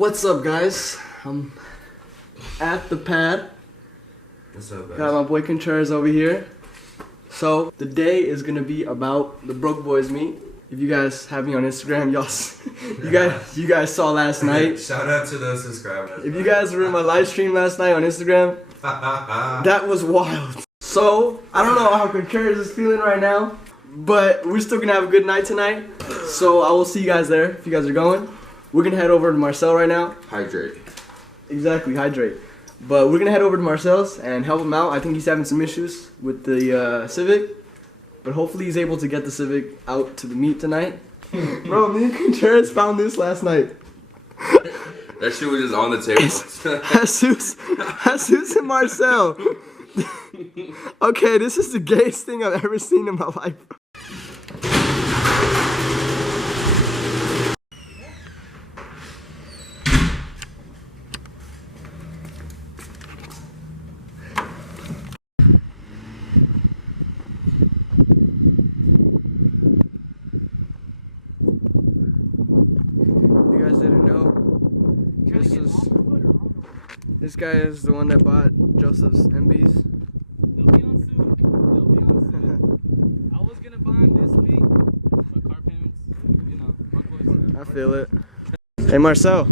What's up, guys? I'm at the pad. What's up, guys? Got my boy Contreras over here. So the day is gonna be about the Broke Boys meet. If you guys have me on Instagram, you guys saw last night. Shout out to those subscribers. If you guys were in my live stream last night on Instagram, that was wild. So I don't know how Contreras is feeling right now, but we're still gonna have a good night tonight. So I will see you guys there if you guys are going. We're gonna head over to Marcel right now. Hydrate. Exactly, hydrate. But we're gonna head over to Marcel's and help him out. I think he's having some issues with the Civic, but hopefully he's able to get the Civic out to the meet tonight. Bro, me and Contreras found this last night. That shit was just on the table. Jesus and Marcel. Okay, this is the gayest thing I've ever seen in my life. You guys didn't know, this guy is the one that bought Joseph's MBs. They'll be on soon. They'll be on soon. I was gonna buy them this week, but car payments, you know, Broke Boys. I feel it. Hey Marcel,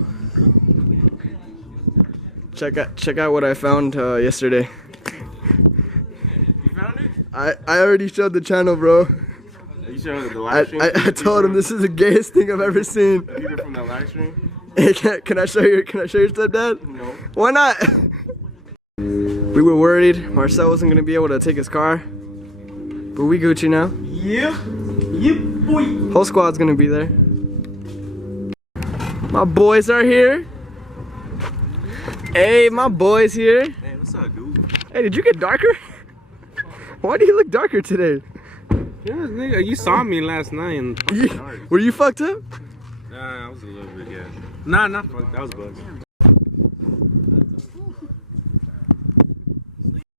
check out what I found yesterday. You found it? I already showed the channel, bro. You showed the live stream? I told him this is the gayest thing I've ever seen. Either from the live stream? Hey, can I show your stepdad? No. Why not? We were worried Marcel wasn't gonna be able to take his car, but we Gucci now. Yep, boy. Whole squad's gonna be there. My boys are here. Hey, my boys here. Hey, what's up, dude? Hey, did you get darker? Why do you look darker today? Yeah, nigga, you saw me last night and Were you fucked up? Nah, I was a little bit, yeah. Nah, not fucked. That was bugs.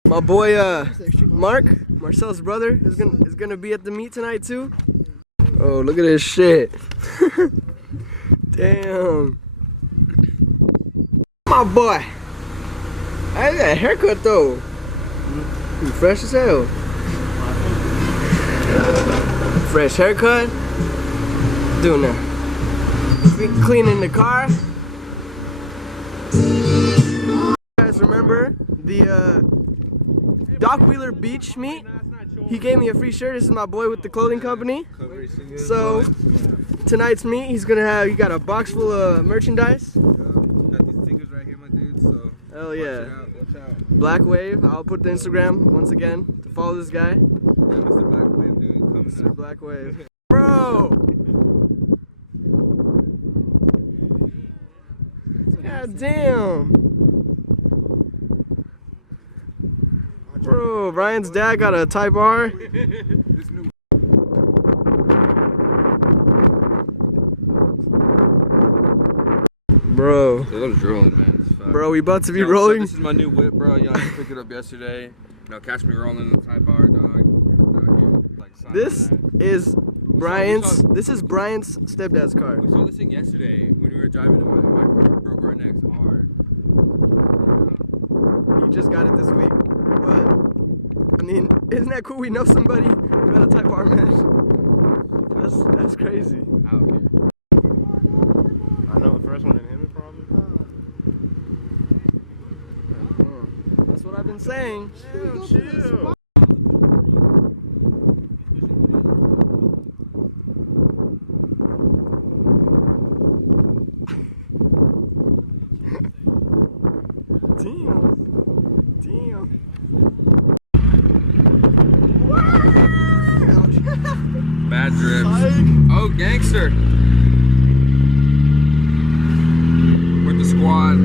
My boy, Mark, Marcel's brother, is gonna be at the meet tonight too. Oh, look at this shit. Damn. My boy. I got that haircut though. You fresh as hell. Fresh haircut. Doing that. Cleaning the car. You guys remember the Doc Wheeler Beach meet? He gave me a free shirt. This is my boy with the clothing company. So tonight's meet, he got a box full of merchandise. Got these stickers right here, my dude, so Hell yeah. watch out. Black Wave. I'll put the Instagram once again to follow this guy. Mr. Black Wave, dude, coming Mr. Black Wave. Bro! God damn! Bro, Ryan's dad got a Type R. Bro. I'm drilling, man. It's fine. Bro, we about to be So rolling. this is my new whip, bro. You know, I picked it up yesterday. You know, catch me rolling in the Type R, dog. Out here, like, sign This that. is Brian's stepdad's car. We saw this thing yesterday when we were driving in my car. Broke our necks hard. He just got it this week. But I mean, isn't that cool? We know somebody who got a Type R, man. That's crazy. I don't care. I know the first one in him, probably. That's what I've been saying. Chill. Damn. Bad drips. Oh, gangster. With the squad.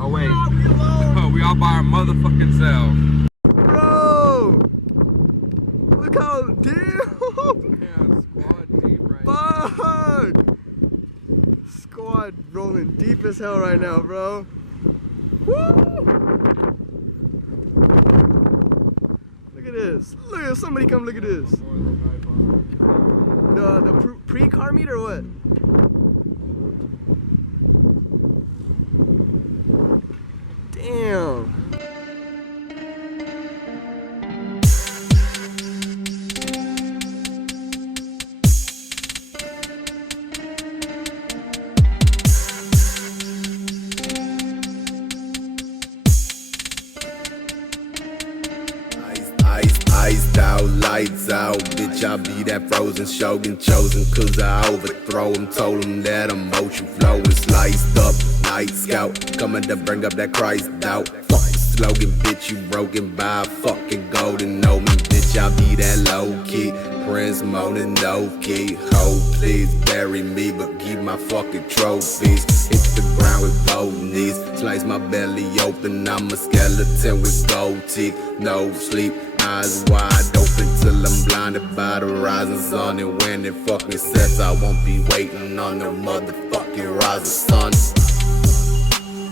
Oh, wait. Oh, we all by our motherfucking self. Bro! Look how deep! Yeah, squad deep right Fuck! Squad rolling deep as hell right now, bro. Woo! Look at this. Look at somebody come look at this. The pre-car meet or what? lights out. Bitch, I be that frozen shogun chosen, cause I overthrow him. Told him that emotion flowing, sliced up, night scout. Coming to bring up that Christ doubt. Fuck the slogan, bitch, you broken by a fucking golden omen. Bitch, I be that low key, Prince moaning no key. Ho, please bury me, but keep my fucking trophies. Hit the ground with both knees, slice my belly open. I'm a skeleton with gold teeth, no sleep, eyes wide open till I'm blinded by the rising sun. And when it fucking sets, I won't be waiting on no motherfucking rising sun.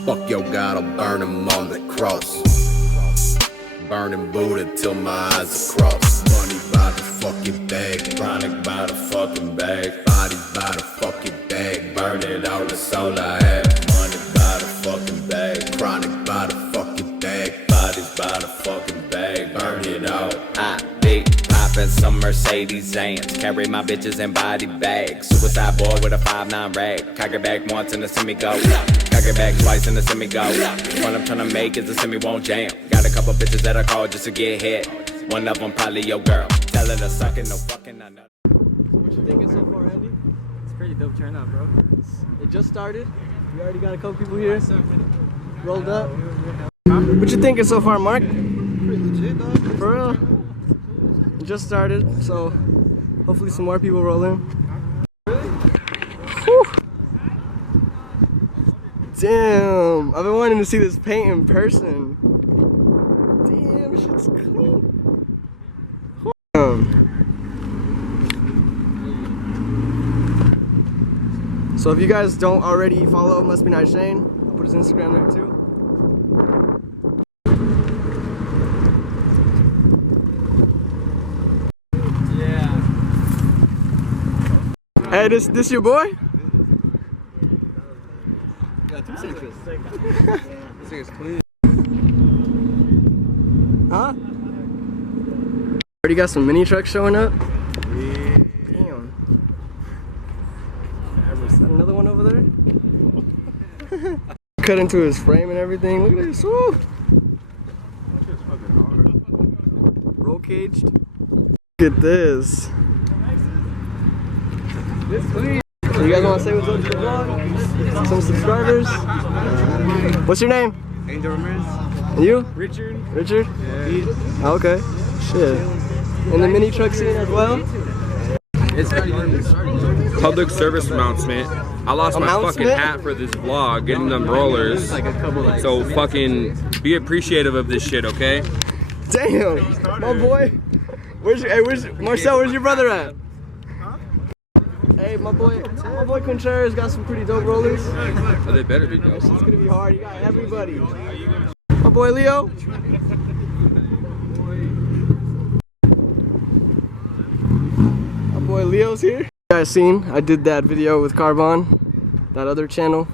Fuck your God, I'll burn him on the cross. Burning Buddha till my eyes are crossed. Money by the fucking bag, chronic by the fucking bag. Body by the fucking bag, burn it out, that's all I have. Money by the fucking bag, chronic by the fucking bag. Bodies by the fucking bag, burn it out. I be poppin' some Mercedes Zans, carry my bitches in body bags. Suicide boy with a 5'9" rag, cock it back once and the semi go. Cock it back twice and the semi go. What I'm tryna make is the semi won't jam. Got a couple bitches that I call just to get hit. One of them probably your girl. Tell her to suck it, no fucking I know. What you thinking so far, Andy? It's pretty dope turnout, bro. It just started. We already got a couple people here. Rolled up. What you thinking so far, Mark? Pretty legit, dog. For real? It just started, so hopefully some more people roll in. Whew. Damn, I've been wanting to see this paint in person. Damn, shit's clean. So if you guys don't already follow Must Be Nice Shane, I'll put his Instagram there too. Yeah. Hey, this your boy? This thing is clean. Huh? Already got some mini trucks showing up. Damn. Is that another one over there? Cut into his frame and everything. Look at this. Woo. Roll caged. Look at this. You guys want to say what's up to the vlog? Some subscribers. What's your name? Angel Ramirez. And you? Richard. Richard? Yeah. Okay. Shit. In the mini truck scene as well? It's not even public service announcement. I lost my fucking hat for this vlog, getting them rollers. So fucking be appreciative of this shit, okay? Damn, my boy. Marcel, where's your brother at? Hey, my boy Contreras got some pretty dope rollers. Oh, they better be dope. It's gonna be hard. You got everybody. My boy Leo. My boy Leo's here. You guys seen? I did that video with Carbon, that other channel.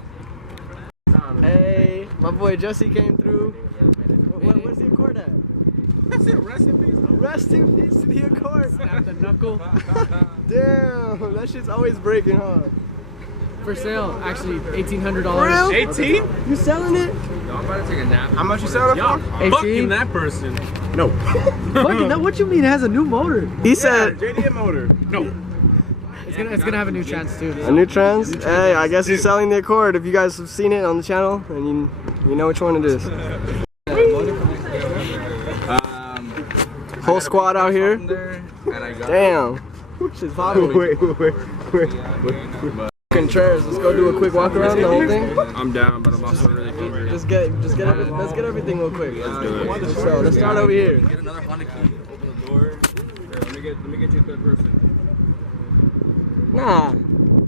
Hey, my boy Jesse came through. Where's the Accord at? That's it. Rest in peace. Rest in peace to the Accord. Snap the knuckle. Damn, that shit's always breaking, huh? For sale, actually $1,800. For real? 18? You selling it? Yo, I'm about to take a nap. How much you sell it for? Fucking that person. Fucking that, what you mean? It has a new motor. He said JDM motor. No. It's gonna have a new trans too. a new trans. Hey, I guess he's selling the Accord. If you guys have seen it on the channel, and you know which one it is. Whole squad out here. Damn. Shit's popping. Wait. Contreras, let's go do a quick walk around the whole thing. I'm down, but I'm also really hungry. Let's get everything real quick. Let's do it. So let's start over here. Get another Honda key. Open the door. Here, let me get you a third person. Nah,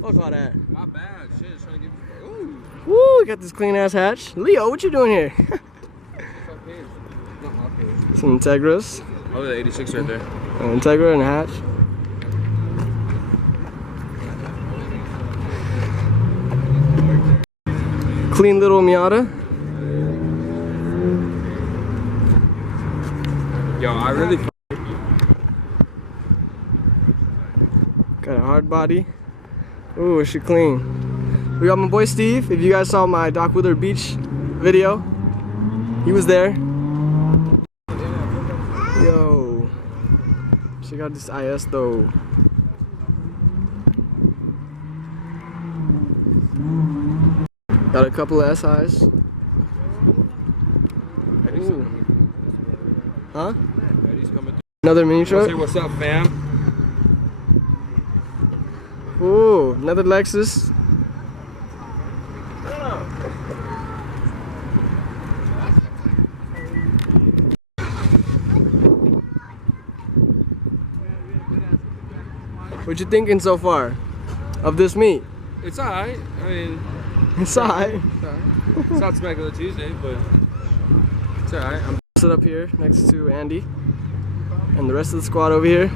fuck all that. My bad. Shit, it's trying to give you. Ooh. Woo, we got this clean ass hatch. Leo, what you doing here? Not my page. Some Integras. Oh, the 86 right there. An Integra and a hatch. Clean little Miata. Yo, I really. Got a hard body. Ooh, is she clean? We got my boy Steve. If you guys saw my Dock Wheeler Beach video, he was there. Yo, Check out this IS though. Got a couple of SIs. Ooh. Huh? Another mini truck. Say what's up, fam? Ooh, another Lexus. What you thinking so far of this meet? It's alright. I mean, It's alright. it's not Spectacular Tuesday, but it's alright. I'm Sit up here next to Andy and the rest of the squad over here.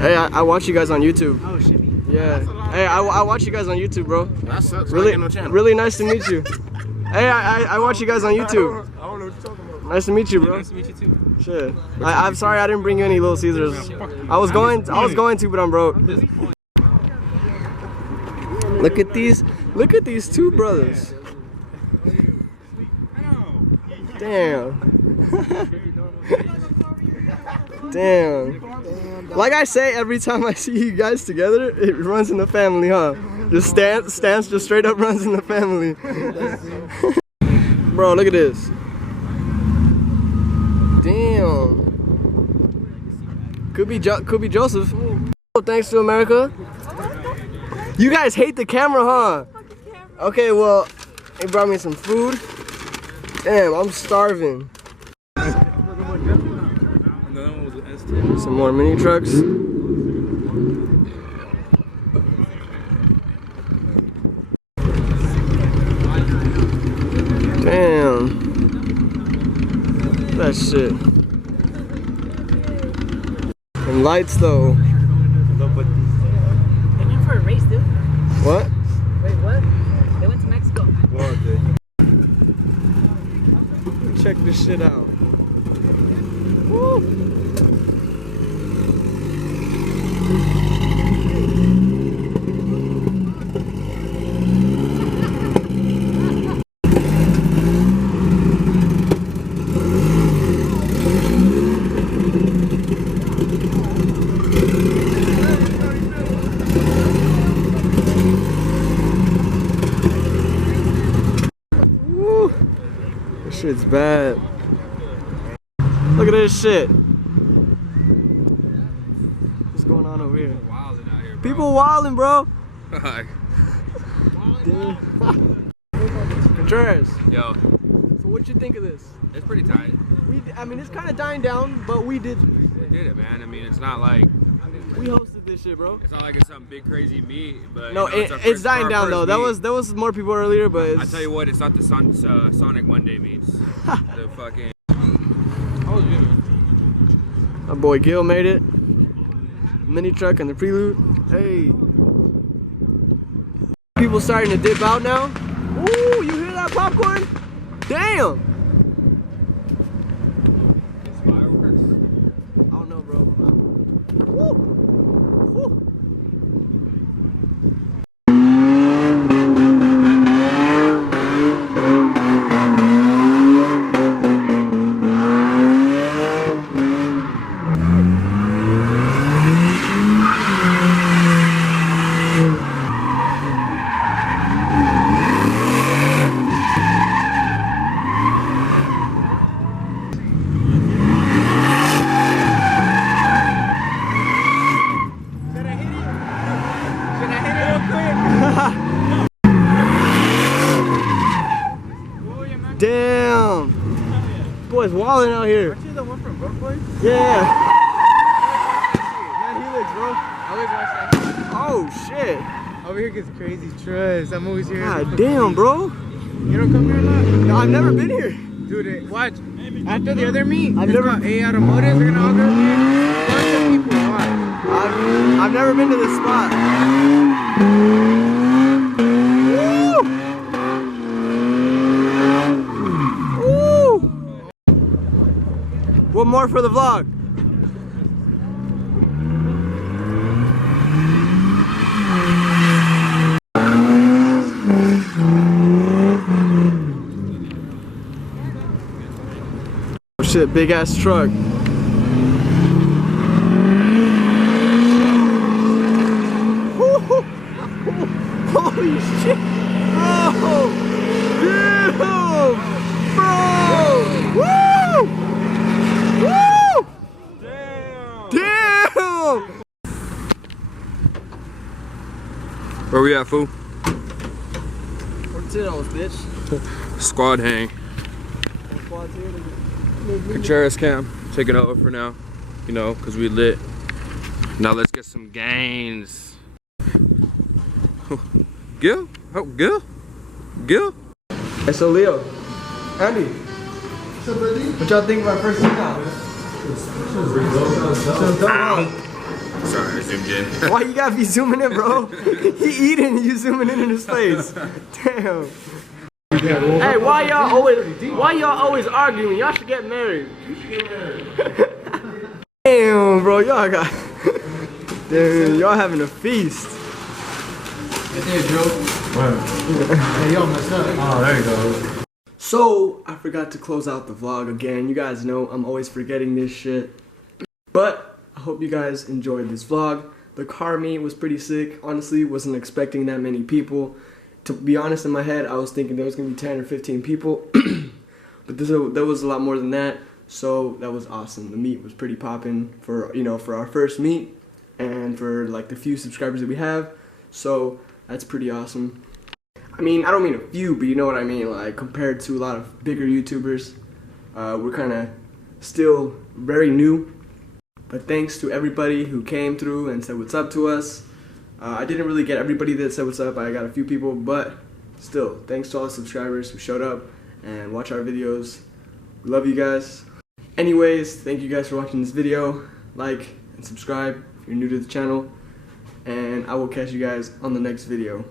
Hey, I watch you guys on YouTube. Oh shit. Yeah. Hey, I watch you guys on YouTube, bro. That sucks. Really, no channel. really nice to meet you. Hey, I watch you guys on YouTube. I don't know what you're talking about. Nice to meet you, bro. nice to meet you too. Shit. I'm sorry I didn't bring you any Little Caesars. I was going to, but I'm broke. Look at these two brothers. Damn. Damn. Like I say every time I see you guys together, it runs in the family, huh? Just Stance just straight up runs in the family. Bro, look at this. Damn. Could be Joseph. Oh, thanks to America. You guys hate the camera, huh? Okay, well, they brought me some food. Damn, I'm starving. Some more mini trucks. Damn. That shit. And lights though. They went for a race, dude. What? Wait, what? They went to Mexico. Check this shit out. Woo. Woo. This shit's bad. Look at this shit. What's going on over here? Wilding out here, bro. People wilding, bro. Contreras. Yo, So what you think of this? it's pretty tight. I mean, it's kind of dying down, but we did it, man. I mean, it's not like we hosted this shit, bro. it's not like it's some big crazy meet, but No, you know, it's dying down though. There was more people earlier, but it's, I tell you what, it's not the Sonic Monday meets. The fucking. my boy Gil made it. Mini truck and the prelude. Hey, people starting to dip out now. Ooh, you hear that popcorn? Damn. I don't know, bro. Woo. Woo. Damn. Boys wilding out here. Aren't you the one from Brooklyn? Yeah. Not Hilux, bro. I always watch that. Oh shit. Over here gets crazy trust. I'm always here. God damn, bro. You don't come here a lot? No, I've never been here. Dude, watch. After the other meet, I've it's never- called A Automotive. They're gonna all go here. Bunch of people. Watch. I've never been to this spot. Woo! Woo! One more for the vlog. shit, big ass truck. Holy shit! Bro! Damn! Bro! Woo! Woo! Damn! Where we at, fool? Portillo's, bitch. Squad hang. Contreras Cam, taking over for now. You know, cause we lit. Now let's get some gains. Gil? Oh, Gil? Gil? Hey, so Leo, Andy, what y'all think of our first email? Sorry, I zoomed in. Why you gotta be zooming in, bro? He eating, you zooming in his face. Damn. Hey, why y'all always arguing? Y'all should get married. Damn, bro, y'all got. Damn, y'all having a feast. Hey, yo, messed up. Oh, there you go. So, I forgot to close out the vlog again. You guys know I'm always forgetting this shit. But, I hope you guys enjoyed this vlog. The car meet was pretty sick. Honestly, wasn't expecting that many people. To be honest, in my head, I was thinking there was going to be 10 or 15 people. But there was a lot more than that. So, that was awesome. The meet was pretty popping for, you know, for our first meet. And for, like, the few subscribers that we have. So, that's pretty awesome. I mean, I don't mean a few, but you know what I mean. Like, compared to a lot of bigger YouTubers, we're kind of still very new. But thanks to everybody who came through and said what's up to us. I didn't really get everybody that said what's up. I got a few people, but still, thanks to all the subscribers who showed up and watch our videos. We love you guys. Anyways, thank you guys for watching this video. Like and subscribe if you're new to the channel. And I will catch you guys on the next video.